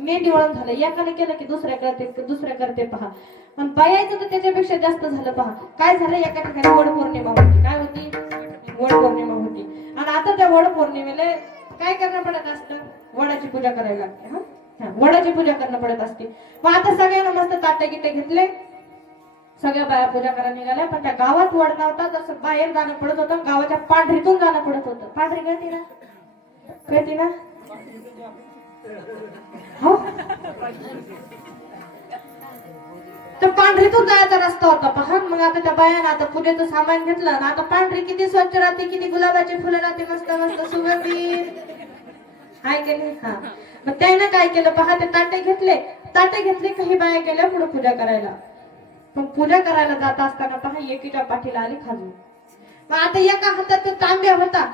मेंढी वळण झालं, एकाने केलं की दुसऱ्या करते पहा. आणि बायाचं तर त्याच्यापेक्षा जास्त झालं पहा. काय झालं, एका ठिकाणी वड पौर्णिमा होती. काय होती? वड पौर्णिमा होती. आणि आता त्या वड पौर्णिमेला काय करणं पडत असतं? वडाची पूजा करायला लागते. वडाची पूजा करणं पडत असते. मग आता सगळ्यांना मस्त ताटे गिटे घेतले, सगळ्या बाया पूजा करायला निघाल्या. पण त्या गावात वड नव्हता, जसं बाहेर जाणं पडत होतं, गावाच्या पांढरीतून जाणं पडत होतं. पांढरी कळती ना? कळती ना? हो, तर पांढरीतून जायचा रस्ता होता पहा. मग आता त्या बायानं आता पूजेचं सामान घेतलं आणि आता पांढरी किती स्वच्छ राहते, किती गुलाबाची फुलं राहते, मस्त मस्त सुगंधित हाय की नाही? हा. मग त्याने काय केलं पहा, ते ताटे घेतले काही बाया गेल्या पुढे पूजा करायला. पण पूजा करायला जात असताना पहा, एकीच्या पाठीला आली खाजून. मग आता एका हातात तो तांब्या होता,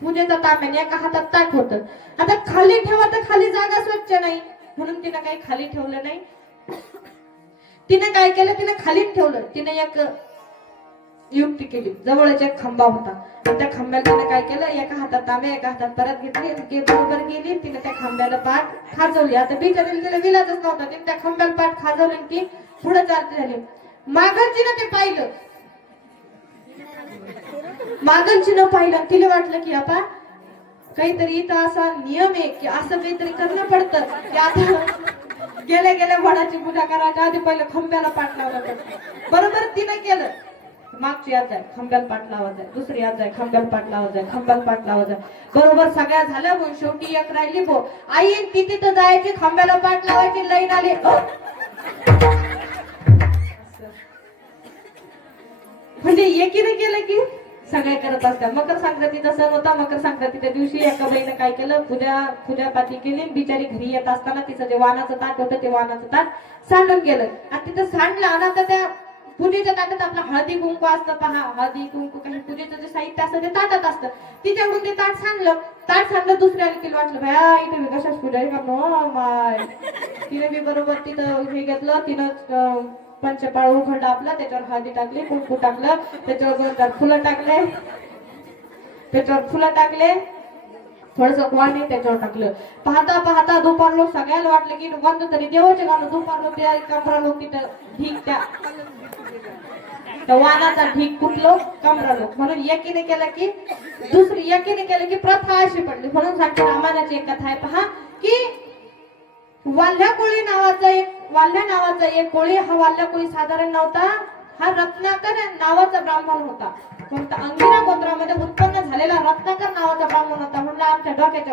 पूजेचा तांब्या, एका हातात ताट होतं. आता खाली ठेवा तर खाली जागा स्वच्छ नाही, म्हणून तिनं काही खाली ठेवलं नाही. तिने काय केलं, तिने खालीच ठेवलं. तिने एक युक्ती केली. जवळच एक खांबा होता, त्या खांब्याला तिने काय केलं, एका हातात तांबे एका हातात परत घेतली, बरोबर गेली. तिने त्या खांब्याला पाठ खाजवली. आता बिचारीला तिला विलाजच नव्हता, तिने त्या खांब्याला पाठ खाजवली, ती पुढे चालती झाली. मागलचीनं ते पाहिलं, मागलचीनं पाहिलं. तिला वाटलं की आता काहीतरी इथं असा नियम आहे की असं काहीतरी करणं पडतं की आता गेल्या वडाची पूजा करायच्या आधी पहिलं खांब्याला पाठ लावलं पडतं. बरोबर तिने केलं. मागची याद आहे, खांब्याला पाठ लावायचा, दुसरी याद आहे, खांब्याला पाठ लावायचा, खांब्याला पाठ लावायचा. बरोबर सगळ्या झाल्या. मग शेवटी एक राहिली भो. आई ती तिथं जायची, खांब्याला पाठ लावायची, लाईन आली. म्हणजे एकीने केलं की सगळे करत असतात. मकर संक्रांतीचा सण होता. मकर संक्रांतीच्या दिवशी एका बाईने काय केलं, पूजापाती केली. बिचारी घरी येत असताना तिचं जे वाणाचं ताट होतं, ते वाणाचं ताट सांडून गेलं. आणि तिथं सांडलं. आणि आता त्या पूजेच्या ताटात आपलं हळदी कुंकू असतं पहा, हळदी कुंकू काही पूजेचं जे साहित्य असतं ते ताटात असतं. तिच्याकडून ते ताट सांडलं. दुसऱ्याला तिला वाटलं भया इथे मी कशाच पूजा आहे का माय. तिने मी बरोबर तिथं हे घेतलं. तिनं पंचपाळ उघडला आपला, त्याच्यावर हळदी टाकली, कुंकू टाकलं, त्याच्यावर 2-4 फुलं टाकले, थोडस वाणी त्याच्यावर टाकलं. पाहता दुपार लोक सगळ्याला वाटलं की बंद तरी देवाचे गाणं. दुपार लोक त्या कमरा लोक तिथं ढीक त्या वाणाचा ढीक कुठलो कमरा लोक. म्हणून एकीने केलं की एकीने केलं की प्रथा अशी पडली. म्हणून सांगते रामायणाची एक कथा आहे पहा, की वाल्ह्या नावाचा एक कोळी. हा वाल्ह्या कोळी साधारण नव्हता, हा रत्नाकर नावाचा ब्राह्मण होता. कोणता अंगिरा गोत्रामध्ये उत्पन्न झालेला रत्नाकर नावाचा ब्राह्मण होता. म्हणलं आमच्या डोक्याच्या